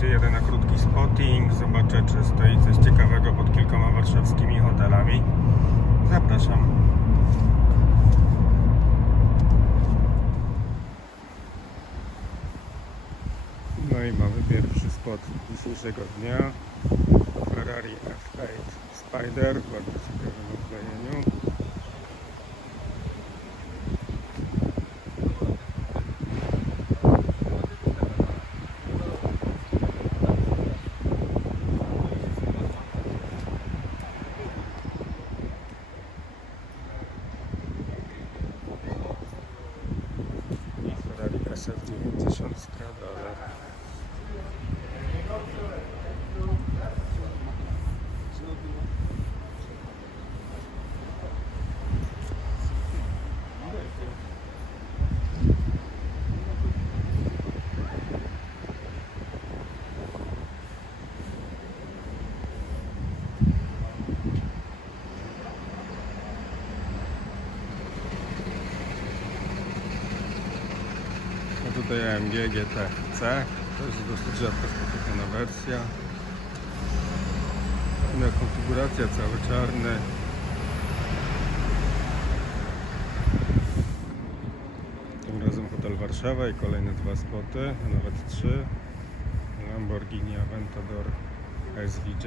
się jedę na krótki spotting. Zobaczę, czy stoi coś ciekawego pod kilkoma warszawskimi hotelami. Zapraszam. No i mamy pierwszy spot dzisiejszego dnia. Ferrari F8 Spider bardzo ciekawym oklejeniu. Ferrari SF90 Stradale. A tutaj AMG GT-C, to jest dosyć rzadko spotykana wersja. Inna konfiguracja, cały czarny. Tym razem hotel Warszawa i kolejne dwa spoty, a nawet trzy. Lamborghini Aventador SVJ.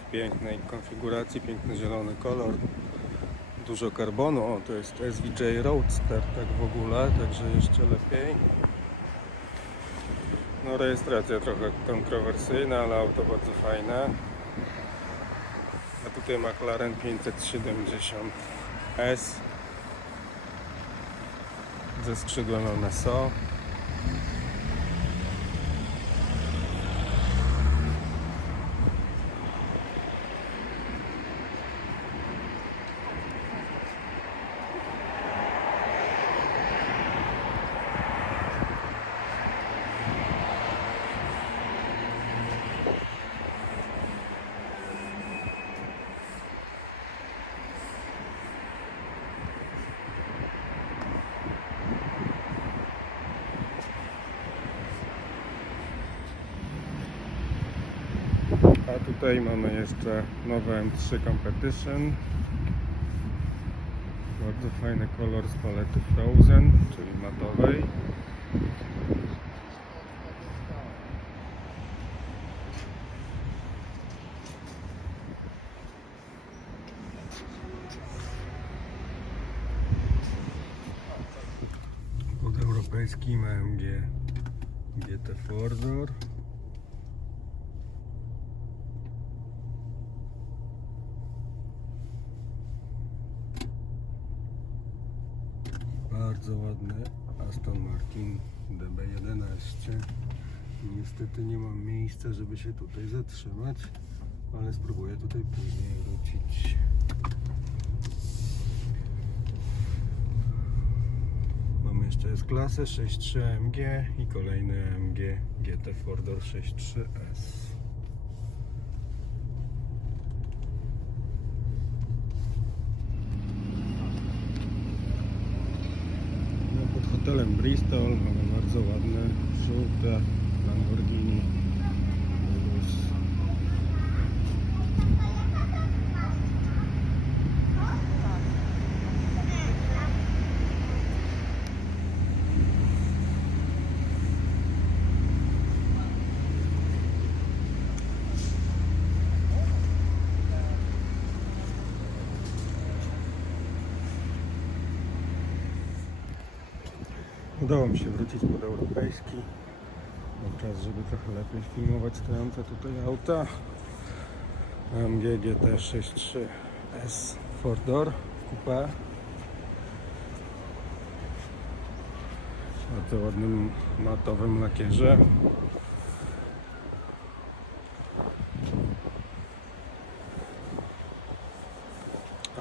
W pięknej konfiguracji, piękny zielony kolor, dużo karbonu. O, to jest SVJ Roadster, tak w ogóle, także jeszcze lepiej. No, rejestracja trochę kontrowersyjna, ale auto bardzo fajne. A tutaj McLaren 570S ze skrzydłem MSO. A tutaj mamy jeszcze nowe M3 Competition. Bardzo fajny kolor z palety Frozen, czyli matowej. Pod europejskim AMG GT Fordor. Bardzo ładny Aston Martin DB11. Niestety nie mam miejsca, żeby się tutaj zatrzymać, ale spróbuję tutaj później wrócić. Mamy jeszcze S-klasę 6.3 AMG i kolejny AMG GT Fordor 6.3S. No, pod hotelem Bristol mamy bardzo ładne, żółte Lamborghini Udało mi się wrócić pod europejski. Mam czas, żeby trochę lepiej filmować stojące tutaj auta. AMG GT63S Fordor w coupé. W bardzo ładnym matowym lakierze.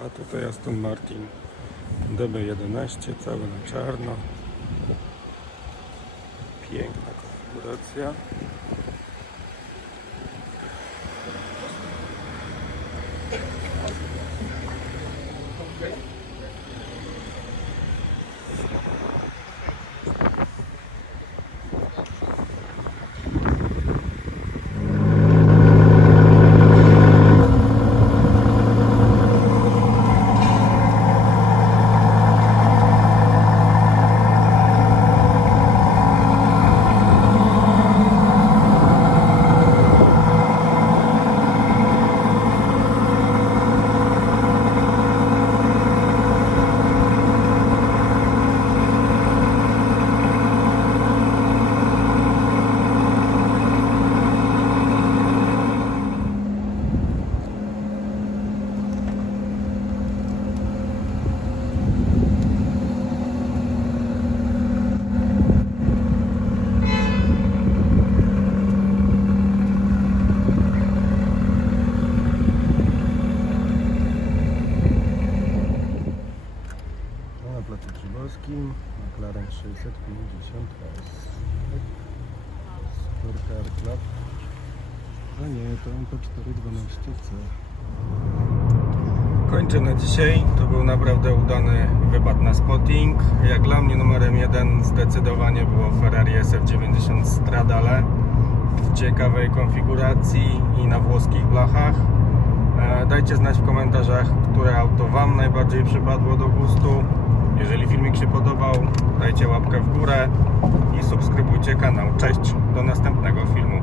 A tutaj Aston Martin DB11 cały na czarno. Konfiguracja. McLaren Supercar Club. A nie, to MP412C. Kończę na dzisiaj. To był naprawdę udany wypad na spotting. Jak dla mnie numerem jeden zdecydowanie było Ferrari SF90 Stradale w ciekawej konfiguracji i na włoskich blachach. E, Dajcie znać w komentarzach, które auto Wam najbardziej przypadło do gustu. Jeżeli filmik się podobał, dajcie łapkę w górę i subskrybujcie kanał. Cześć, do następnego filmu.